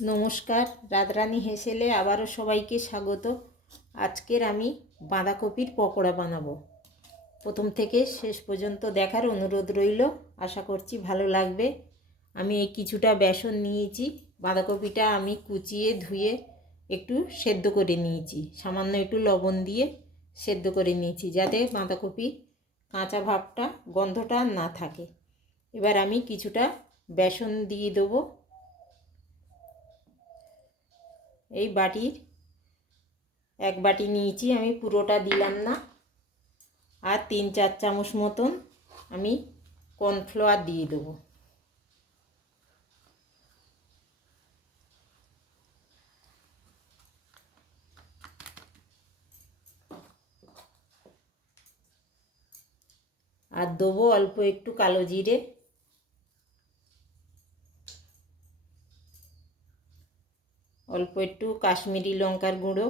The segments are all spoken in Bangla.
নমস্কার, রাতরানী হেসেলে আবারও সবাইকে স্বাগত। আজকের আমি বাঁধাকপির পকোড়া বানাবো। প্রথম থেকে শেষ পর্যন্ত দেখার অনুরোধ রইল, আশা করছি ভালো লাগবে। আমি এই কিছুটা বেসন নিয়েছি, বাঁধাকপিটা আমি কুচিয়ে ধুয়ে একটু সেদ্ধ করে নিয়েছি, সামান্য একটু লবণ দিয়ে সেদ্ধ করে নিয়েছি যাতে বাঁধাকপির কাঁচা ভাবটা গন্ধটা না থাকে। এবার আমি কিছুটা বেসন দিয়ে দেবো। এই বাটির এক বাটি নিয়েছি, আমি পুরোটা দিলাম না। আর 3-4 চামচ মতন আমি কর্নফ্লাওয়ার দিয়ে দেবো। আর দেবো অল্প একটু কালো জিরে, অল্প একটু কাশ্মীরি লঙ্কার গুঁড়ো,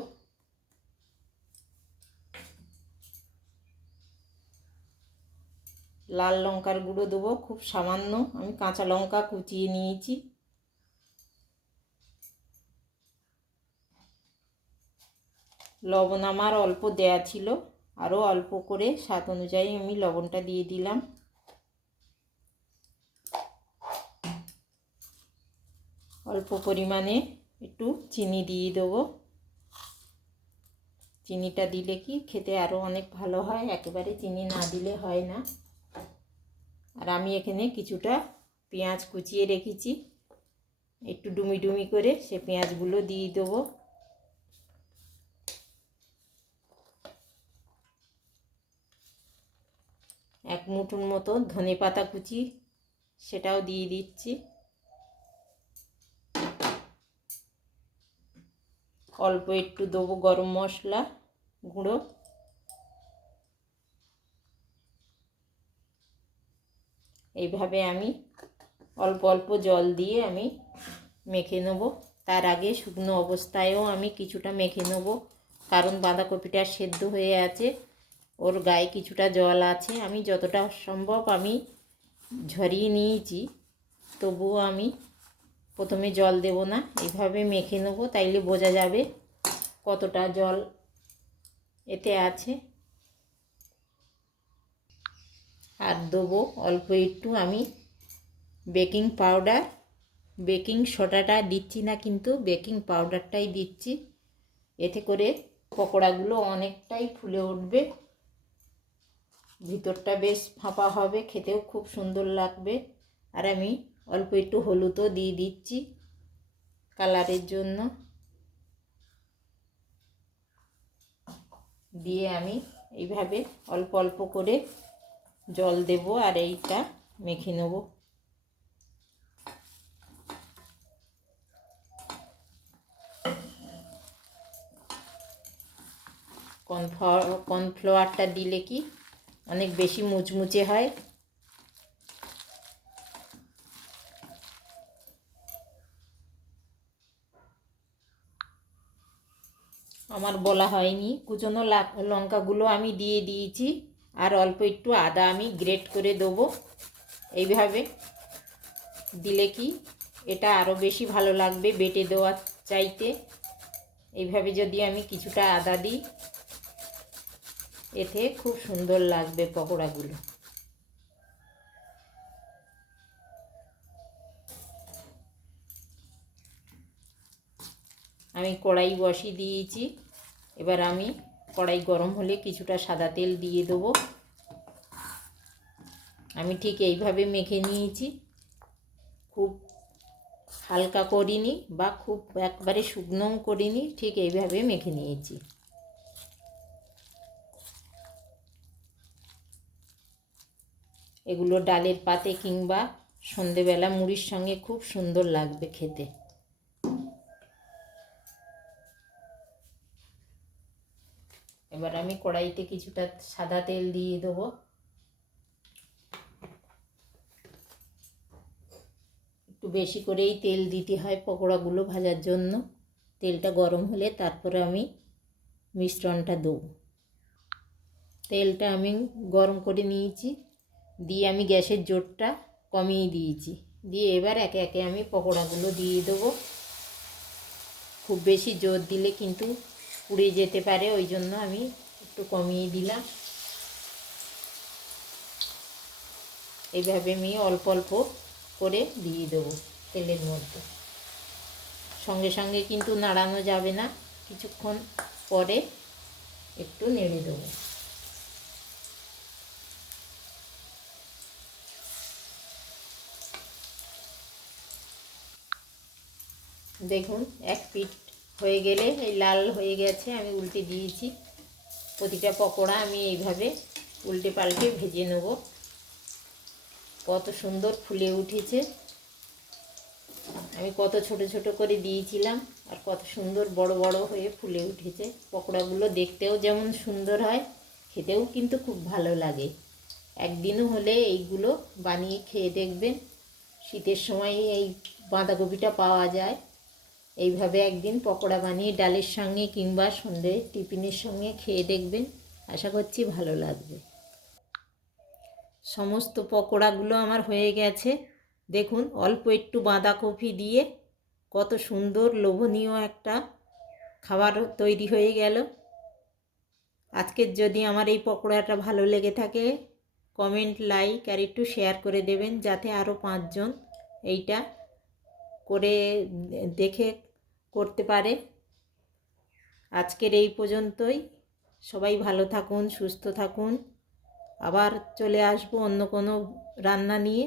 লাল লঙ্কার গুঁড়ো দেবো খুব সামান্য, আমি কাঁচা লঙ্কা কুচিয়ে নিয়েছি। লবণ আমার অল্প দেয়া ছিল, আরও অল্প করে স্বাদ অনুযায়ী আমি লবণটা দিয়ে দিলাম। অল্প পরিমাণে একটু চিনি দিয়ে দেবো। চিনিটা দিলে কি খেতে আরও অনেক ভালো হয়, একেবারে চিনি না দিলে হয় না। আর আমি এখানে কিছুটা পেঁয়াজ কুচিয়ে রেখেছি, একটু ডুমি ডুমি করে সে পেঁয়াজগুলো দিয়ে দেবো। এক মুঠোর মতো ধনে পাতা কুচি, সেটাও দিয়ে দিচ্ছি। অল্প একটু দেবো গরম মশলা গুঁড়ো। এইভাবে আমি অল্প অল্প জল দিয়ে আমি মেখে নেব। তার আগে শুকনো অবস্থায়ও আমি কিছুটা মেখে নেব, কারণ বাঁধাকপিটা সেদ্ধ হয়ে আছে, ওর গায়ে কিছুটা জল আছে। আমি যতটা সম্ভব আমি ঝরিয়ে নিয়েছি, তবুও আমি প্রথমে জল দেব না, এইভাবে মেখে নেব, তাইলে বোঝা যাবে কতটা জল এতে আছে। আর দেবো অল্প একটু আমি বেকিং পাউডার। বেকিং সোডাটা দিচ্ছি না, কিন্তু বেকিং পাউডারটাই দিচ্ছি। এতে করে পকোড়াগুলো অনেকটাই ফুলে উঠবে, ভিতরটা বেশ ফাঁপা হবে, খেতেও খুব সুন্দর লাগবে। আর আমি অল্প একটু হলুদও দিয়ে দিচ্ছি কালারের জন্য। দিয়ে আমি এইভাবে অল্প অল্প করে জল দেব আর এইটা মেখে নেব। কর্নফ্লাওয়ারটা দিলে কি অনেক বেশি মুচমুচে হয়। আমার বলা হয়নি, কুচনো লঙ্কাগুলো আমি দিয়ে দিয়েছি, আর অল্প একটু আদা আমি গ্রেট করে দেবো। এইভাবে দিলে কি এটা আরও বেশি ভালো লাগবে বেটে দেওয়ার চাইতে। এইভাবে যদি আমি কিছুটা আদা দিই, এতে খুব সুন্দর লাগবে পকোড়াগুলো। আমি কড়াই বসিয়ে দিয়েছি, এবার আমি কড়াই গরম হলে কিছুটা সাদা তেল দিয়ে দেবো। আমি ঠিক এইভাবে মেখে নিয়েছি, খুব হালকা করিনি বা খুব একবারে শুকনোও করিনি, ঠিক এইভাবে মেখে নিয়েছি। এগুলো ডালের পাতে কিংবা সন্ধেবেলা মুড়ির সঙ্গে খুব সুন্দর লাগবে খেতে। এবার আমি কড়াইতে কিছুটা সাদা তেল দিয়ে দেবো। একটু বেশি করেই তেল দিতে হয় পকোড়াগুলো ভাজার জন্য। তেলটা গরম হলে তারপরে আমি মিশ্রণটা দেবো। তেলটা আমি গরম করে নিয়েছি, দিয়ে আমি গ্যাসের জোরটা কমিয়ে দিয়েছি। দিয়ে এবার একে একে আমি পকোড়াগুলো দিয়ে দেবো। খুব বেশি জোর দিলে কিন্তু পুড়ে যেতে পারে, ওই জন্য আমি একটু কমিয়ে দিলাম। এইভাবে আমি অল্প অল্প করে দিয়ে দেবো তেলের মধ্যে। সঙ্গে সঙ্গে কিন্তু নাড়ানো যাবে না, কিছুক্ষণ পরে একটু নেড়ে দেবো। দেখুন এক পিঠ হয়ে গেলে এই লাল হয়ে গেছে, আমি উল্টে দিয়েছি। প্রতিটা পকোড়া আমি এইভাবে উল্টে পাল্টে ভেজে নেব। কত সুন্দর ফুলে উঠেছে, আমি কত ছোট ছোট করে দিয়েছিলাম আর কত সুন্দর বড় বড় হয়ে ফুলে উঠেছে। পকোড়াগুলো দেখতেও যেমন সুন্দর হয়, খেতেও কিন্তু খুব ভালো লাগে। একদিনও হলে এইগুলো বানিয়ে খেয়ে দেখবেন। শীতের সময় এই বাঁধাকপিটা পাওয়া যায়। এইভাবে একদিন পকোড়া বানিয়ে ডালের সঙ্গে কিংবা সন্ধে টিফিনের সঙ্গে খেয়ে দেখবেন, আশা করছি ভালো লাগবে। সমস্ত পকোড়াগুলো আমার হয়ে গেছে। দেখুন অল্প একটু বাঁধাকপি দিয়ে কত সুন্দর লোভনীয় একটা খাবার তৈরি হয়ে গেল। আজকের যদি আমার এই পকোড়াটা ভালো লেগে থাকে, কমেন্ট, লাইক আর একটু শেয়ার করে দেবেন, যাতে আরও 5 জন এইটা করে দেখে করতে পারে। আজকের এই পর্যন্তই। সবাই ভালো থাকুন, সুস্থ থাকুন। আবার চলে আসবো অন্য কোনো রান্না নিয়ে।